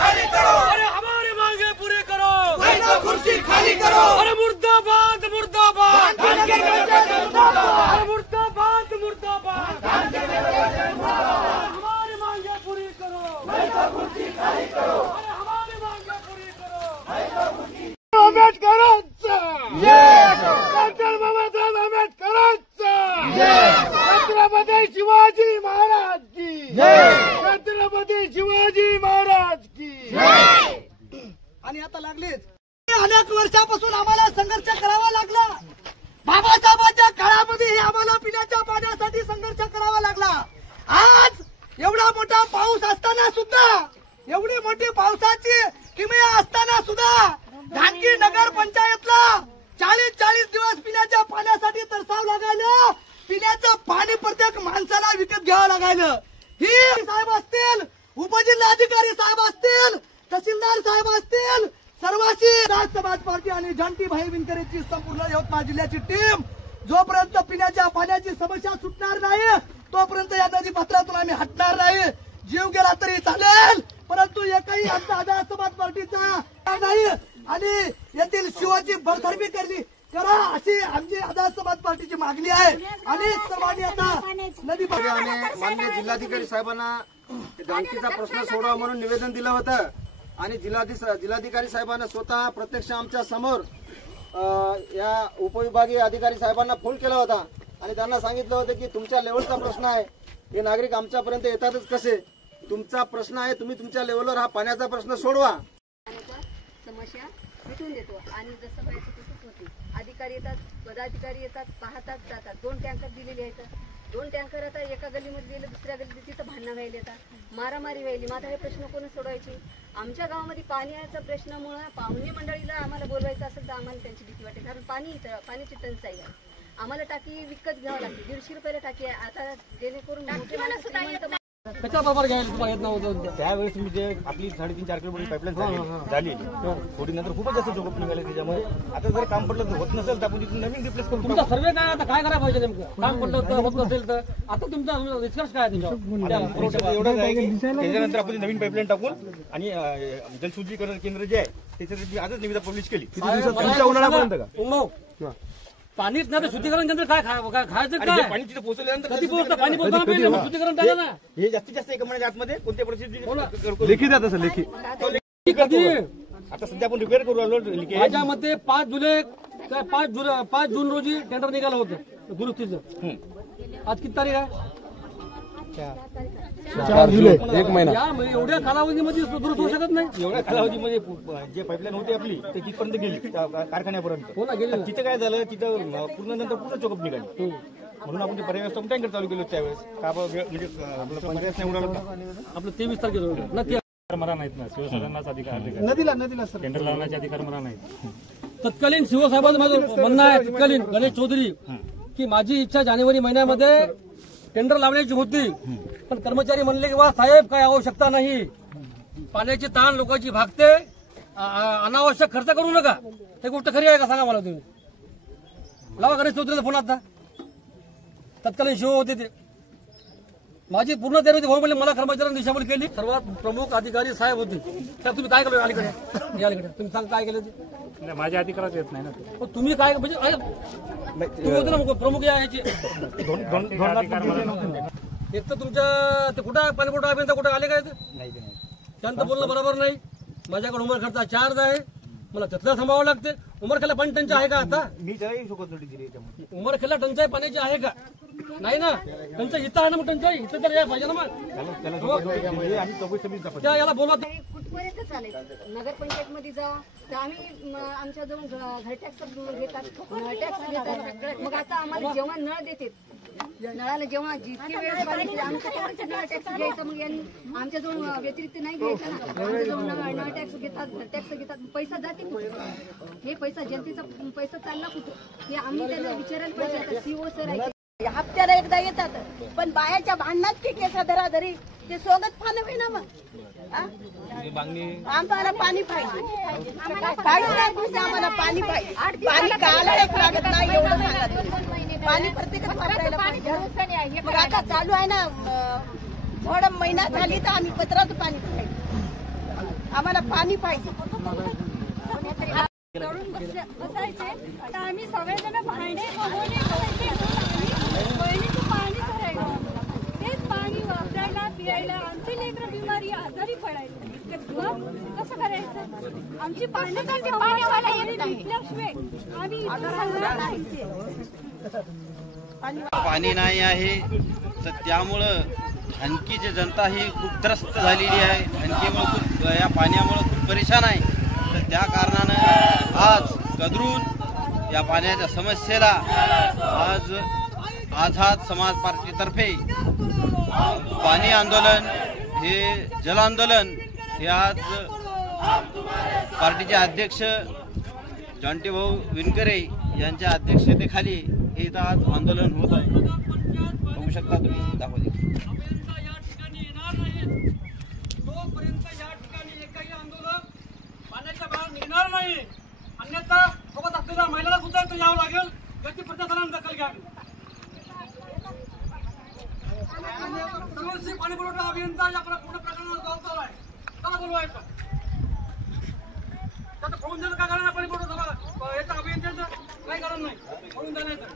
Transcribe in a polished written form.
खाली करो, अरे हमारी मांगे पूरी करो, नहीं तो कुर्सी खाली करो, अरे मुर्दाबाद मुर्दाबाद, अरे मुर्दाबाद, मुर्दाबाद मुर्दाबाद, हमारी मांगे पूरी करो, नहीं तो कुर्सी खाली करो, अरे हमारी मांगे पूरी करो। आंबेडकरांचा डॉक्टर बाबासाहेब आंबेडकरांचा छत्रपती शिवाजी महाराज की छत्रपती शिवाजी महाराज की। आणि आता लागलेच अनेक वर्षापासून आम्हाला संघर्ष करावा लागला। बाबासाहेबांच्या काळामध्ये आम्हाला पिण्याच्या पाण्यासाठी संघर्ष करावा लागला। आज एवढा मोठा पाऊस असताना सुद्धा, एवढी मोठी पावसाची किमया असताना सुद्धा घाटगी नगर पंचायतला 40 दिवस पिण्याच्या पाण्यासाठी तरसावं लागायलं। पिण्याचं पाणी प्रत्येक माणसाला विकत घ्यावं लागायलं। ही साहेब असतील, उपजिल्हाधिकारी साहेब असतील, तहसीलदार साहेब असतील, सर्वांची समाज पार्टी आणि जंटी भाई विनकरेची संपूर्ण यवतमाळ जिल्ह्याची टीम जोपर्यंत पिण्याच्या पाण्याची समस्या सुटणार नाही तोपर्यंत या नदी पात्रातून आम्ही हटणार नाही। जीव गेला तरी चालेल, परंतु एकही आमचा आझाद समाज पार्टीचा नाही आणि येथील शिवाची बळथरबी करा अशी आमची आझाद समाज पार्टीची मागणी आहे। आणि सर्वांनी आता नदी माननीय जिल्हाधिकारी साहेबांना गांधीचा प्रश्न सोडवा म्हणून निवेदन दिलं होतं आणि जिल्हाधिकारी साहेबांना स्वतः प्रत्यक्ष आमच्या समोर या उपविभागीय अधिकारी साहेबांना फोन केला होता आणि त्यांना सांगितलं होतं की तुमच्या लेवलचा प्रश्न आहे, हे नागरिक आमच्यापर्यंत येतातच कसे, तुमचा प्रश्न आहे, तुम्ही तुमच्या लेवलवर हा पाण्याचा प्रश्न सोडवा। समस्या मिटून देतो आणि जसं पाहिजे तसंच होते। अधिकारी येतात, पदाधिकारी येतात, पाहतात, जातात। 2 टँकर दिलेले आहेत, 2 टँकर आता एका गल्लीमध्ये गेले, दुसऱ्या गल्लीत तिथं भांडणं व्हायला येतात, मारामारी व्हायली। मग आता हे प्रश्न कोण सोडवायचे? आमच्या गावामध्ये पाण्याच्या प्रश्नामुळे पाहुणे मंडळीला आम्हाला बोलवायचं असेल तर आम्हाला त्यांची भीती वाटते, कारण पाण्याची टंचाई आहे। आम्हाला टाकी विकत घ्यावं लागते, 150 रुपयाला टाकी आहे। आता जेणेकरून कशा प्रकारे घ्यायला तुम्हाला येत नव्हतं त्यावेळेस मी जे आपली 3.5-4 किलोमीटर पाईपलाईन झाली थोडी नंतर खूपच जास्त जोखम निघाले त्याच्यामुळे आता जर काम पडलं तर होत नसेल तर आपण तिथून नवीन रिप्लेस करू। तुमचा सर्वे काय आता काय करायला पाहिजे नेमकं? काम पडलं तर होत नसेल तर आता तुमचा निष्कर्ष काय आहे तुमच्या? एवढंच आहे की त्याच्यानंतर आपण नवीन पाईपलाईन टाकून आणि जलशुद्धीकरण केंद्र जे आहे त्याच्यासाठी आजच निविदा पब्लिश केली उन्हाळ्यापर्यंत का पाणीच नाही तर शुद्धीकरण केंद्र काय खायचं काय? पाणी तिथे पोहोचल्यानंतर कधी पोहोचतं पाणी पोहोचतं शुद्धीकरण टाका ना। हे जास्तीत जास्त 1 महिन्याच्या आतमध्ये कोणत्या परिस्थिती लेखी द्या तसं लेखी कधी आता सध्या आपण रिपेअर करू आलो। माझ्या मते 5 जून रोजी टेंडर निघालं होतं दुरुस्तीचं। आज किती तारीख आहे? 4 जुलै 1 महिना। एवढ्या कालावधीमध्ये दुरुस्त होऊ शकत नाही। एवढ्या कालावधीमध्ये जे पाईपलाईन होती आपली ते तिथपर्यंत गेली कारखान्यापर्यंत। तिथे काय झालं, तिथं पूर्ण चोकअप निघाली म्हणून आपण ते पर्याय व्यवस्था टँकर चालू केलं त्यावेळेस का म्हणजे पंचायत नाही उडाला आपलं 23 तारखेला मला नाहीत ना, शिवसाहेबांनाच अधिकार नदीला टेंडर लावण्याचे अधिकार मला नाहीत। तत्कालीन शिवसाहेबांचं माझं म्हणणं आहे, तत्कालीन गणेश चौधरी, की माझी इच्छा जानेवारी महिन्यामध्ये टेंडर लावण्याची होती, पण कर्मचारी म्हणले की वा साहेब काय आवश्यकता नाही, पाण्याची ताण लोकांची भागते, अनावश्यक खर्च करू नका। ही गोष्ट खरी आहे का सांगा मला तुम्ही? लावा गणेश चौधरीचा फोन आता। तत्कालीन शिव होते ते, माझी पूर्ण तयारी होती म्हणून मला कर्मचाऱ्यांनी दिशाभूल केली। सर्वात प्रमुख अधिकारी साहेब होते, तर तुम्ही काय केलं अलीकडे तुम्ही सांग काय केलं ते? माझ्या अधिकारात येत नाही ना। तुम्ही काय म्हणजे तुम्ही होते ना प्रमुख याची एक तर तुमच्या ते कुठं पाणीपुरवठा कुठं आले काय? शांत बोलणं बरोबर नाही। माझ्याकडे उमरखेडचा चार्ज आहे, मला तिथलं थांबावं लागते। उमरखेडला पाणी टंचाई आहे का आता? मी त्याही शोकत दिली उमरखेडला टंचाई पाण्याची आहे का? नाही ना, टंचाई इथं आहे ना, मग टंचाई इथं तर या पाहिजे ना। मग याला बोला कुठपर्यंत चालायचं? नगरपंचायतमध्ये जा तर आम्ही आमच्याजवळ घर टॅक्स घेतात, मग आता आम्हाला जेव्हा नळ देते, नळाला जेव्हा जितकी वेळ पाणी आमच्यापर्यंत नळ टॅक्स घ्यायचा, मग यांनी आमच्याजवळ व्यतिरिक्त नाही घ्यायचा ना। आमच्याजवळ नळ टॅक्स घेतात, घर टॅक्स घेतात, पैसा जाते कुठे? हे पैसा जनतेचा पैसा चालला कुठे? हे आम्ही त्यांना विचारायला पाहिजे। आता सीओ सर आहे, हप्त्याला एकदा येतात, पण बायाच्या भांडणात की केसा धराधरी ते सोबत पाणी होईना। मग आम्हाला पाणी पाहिजे, आम्हाला पाणी पाहिजे। पाणी काला एक लागत नाही एवढं सांगा, पाणी प्रत्येकात वापरायला पाहिजे। मग आता चालू आहे ना, थोडा महिना झाली तर आम्ही पत्राचं पाणी पाहिजे। आम्हाला पाणी पाहिजे. चढून बसायचे तर आम्ही सगळेजण भांडे बहिणीचं पाणी भरायला तेच पाणी वापरायला पियायला आमची लेकरं बिमारी आजारी पडायला मग कसं करायचं. आमची पाणी विकल्याशिवाय आम्ही पाणी नाही आहे तर त्यामुळं आणखीची जनता ही खूप त्रस्त झालेली आहे. आणखीमुळे खूप या पाण्यामुळं खूप परेशान आहे. तर त्या कारणानं आज कदरून या पाण्याच्या समस्येला आज आझाद समाज पार्टीतर्फे पाणी आंदोलन हे जल आंदोलन हे आज पार्टीचे अध्यक्ष जॉन्टी भाऊ विनकरे यांच्या अध्यक्षतेखाली हे इथं आज आंदोलन होत आहे. बघू शकता तुम्ही, दाखवते. तोपर्यंत या ठिकाणी एकही आंदोलन पाण्याच्या बाहेर निघणार नाही. अन्यथा सोबत असलेल्या महिलांना सुद्धा इथं यावं लागेल. त्याची प्रशासनाने दखल घ्यावी. सर्वस्वी पाणी पुरवठा अभियंता या पूर्ण प्रकरणावर जबाबदार आहे. चला बोलवायचं त्याचं फोन देणं काय कारण पाणी पुरवठा याचा अभियंत्याचं काही कारण नाही. फोन देण्याचं